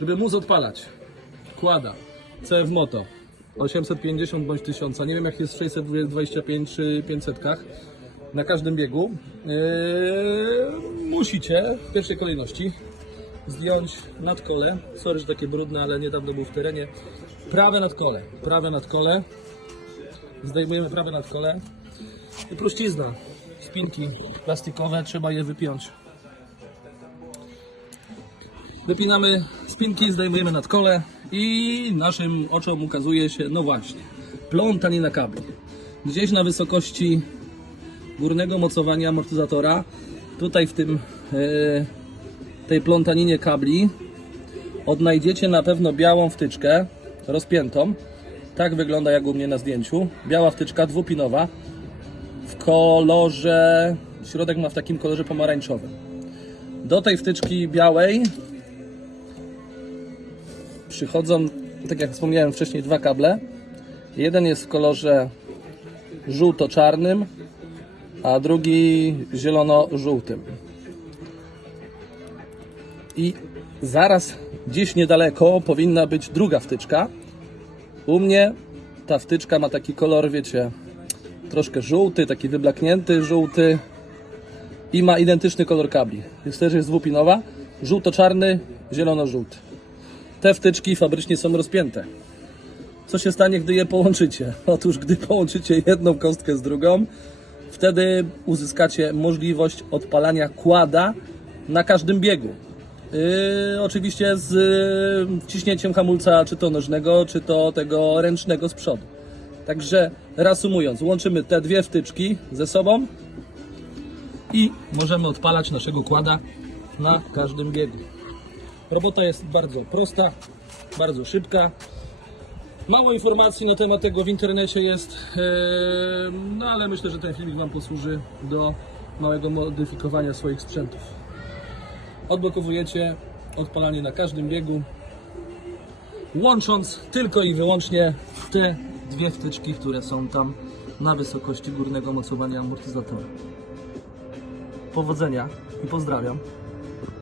żeby móc odpalać. Kłada. CF Moto. 850 bądź 1000. Nie wiem jak jest w 625 czy 500. Na każdym biegu. Yy, musicie w pierwszej kolejności zdjąć nadkole. Sorry, że takie brudne, ale niedawno był w terenie. Prawe nadkole. Prawe nadkole. Zdejmujemy prawe nadkole. I prościzna. Spinki plastikowe, trzeba je wypiąć. Wypinamy spinki, zdejmujemy nadkole i naszym oczom ukazuje się, no właśnie, plątanina kabli. Gdzieś na wysokości górnego mocowania amortyzatora, tutaj w tym, e, tej plątaninie kabli odnajdziecie na pewno białą wtyczkę rozpiętą. Tak wygląda jak u mnie na zdjęciu. Biała wtyczka dwupinowa w kolorze, środek ma w takim kolorze pomarańczowym. Do tej wtyczki białej przychodzą, tak jak wspomniałem wcześniej, dwa kable. Jeden jest w kolorze żółto-czarnym, a drugi zielono-żółtym. I zaraz gdzieś niedaleko powinna być druga wtyczka. U mnie ta wtyczka ma taki kolor, wiecie, troszkę żółty, taki wyblaknięty żółty i ma identyczny kolor kabli. Jest też jest dwupinowa, żółto-czarny, zielono-żółty. Te wtyczki fabrycznie są rozpięte. Co się stanie, gdy je połączycie? Otóż, gdy połączycie jedną kostkę z drugą, wtedy uzyskacie możliwość odpalania kłada na każdym biegu. Yy, oczywiście z yy, wciśnięciem hamulca, czy to nożnego, czy to tego ręcznego z przodu. Także reasumując, łączymy te dwie wtyczki ze sobą i możemy odpalać naszego kłada na każdym biegu. Robota jest bardzo prosta, bardzo szybka. Mało informacji na temat tego w internecie jest, yy, no ale myślę, że ten filmik Wam posłuży do małego modyfikowania swoich sprzętów. Odblokowujecie odpalanie na każdym biegu, łącząc tylko i wyłącznie te dwie wtyczki, które są tam na wysokości górnego mocowania amortyzatora. Powodzenia i pozdrawiam.